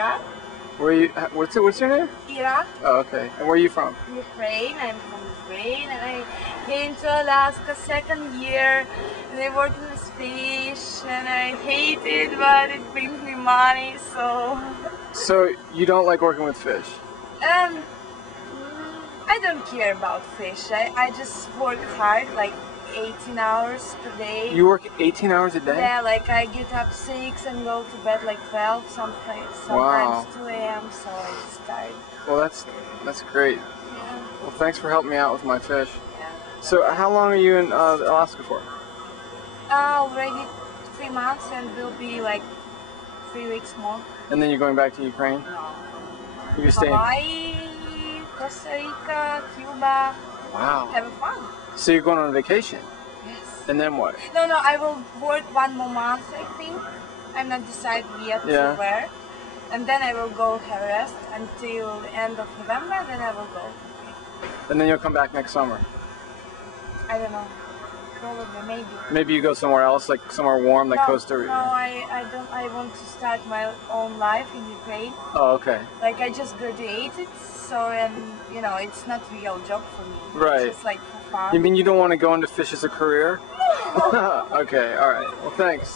Ira. Where you? What's your name? Ira. Oh, okay. And where are you from? Ukraine. I'm from Ukraine, and I came to Alaska second year. And I work in this fish, and I hate it, but it brings me money, so. So you don't like working with fish? I don't care about fish. I just work hard, like 18 hours per day. You work 18 hours a day? Yeah, like I get up 6 and go to bed like 12, sometimes Wow. 2 a.m. So I just tired. Well, that's great. Yeah. Well, thanks for helping me out with my fish. Yeah. So how long are you in Alaska for? Already 3 months, and will be like 3 weeks more. And then you're going back to Ukraine? No. You're staying? Hawaii, Costa Rica, Cuba. Wow. Have fun. So you're going on vacation? Yes. And then what? No, I will work 1 more month, I think. I'm not decided yet Yeah. where. And then I will go have rest until end of November, then I will go. And then you'll come back next summer? I don't know. Probably, maybe. Maybe you go somewhere else, like somewhere warm, like No, Costa Rica? No, I don't. I want to start my own life in Ukraine. Oh, okay. Like I just graduated, so and you know it's not real job for me. Right. It's just like for fun. You mean you don't want to go into fish as a career? Okay, alright. Well, thanks.